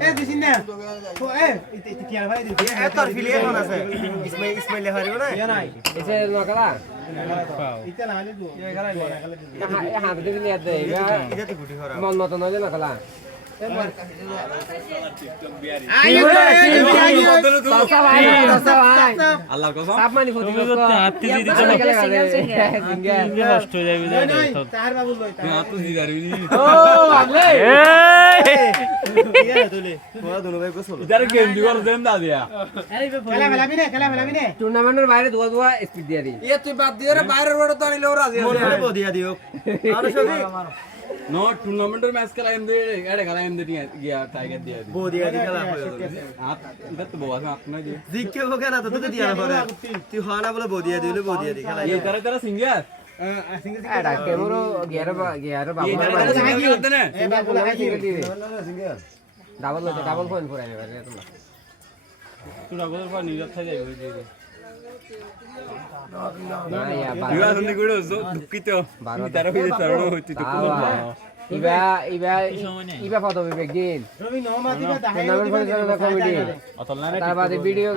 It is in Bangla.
এ দিছিন না তো এ কি আর ভাই দিছি এ তোর ফিলিয়ে মন আছে ইসমাইল হারিও না ইয়া নাই এসে নকলা ইতে না হলে দু এ গলা এ হাতে দিলে দে ইতে ফুটি হরা মন মত নয় নকলা আল্লাহর কসম সাপ মানি ফটো হাতে দিয়ে দিতে সিঙ্গেল কষ্ট হয়ে যাবে তাহার বাবু লই হাত তো দিদার নি ও আমলে ইয়া তুলে তোরা দুনো ভাই গোসল ইদার গেম দিবার দেন দা দিয়া খেলা ফেলাবি না টুর্নামেন্টের বাইরে দুয়া স্পিড দিয়া দি এ তুই বাদ দিয়ে রে বাইরের বড় তো আইলো রাজি মোর করে বদিয়া দিও আর সবই নো টুর্নামেন্টের ম্যাচ খেলা এমদে এড়ে খেলা এমদে গিয়া টাইগার দিয়া দি বদিয়া দি খেলা হয়ে হাত এটা তো বাবা হাত না দিয়ে জিকে হোকে না তো তোকে দিয়া না পরে তুই হানা বলে বদিয়া দিলে বদিয়া দি খেলা এই তারা তারা সিঙ্গার এডা কেমরো গিয়ার বাবু এই তারা সিঙ্গার করতে না ডাবল পয়েন্ট করে নেবে তোমরা তোরা গোল পর নিরত হয়ে যাবে ওই যে না ইয়া ইয়া শুনি গুড়ো দুঃখিত তারা হইছে চরণ হইতে তো কোন ইবা ফটো বিবেক দিন রবি নো মাতিবা দাহাই টুর্নামেন্ট পরিচালনা কমিটি অতল না তার বাদে ভিডিও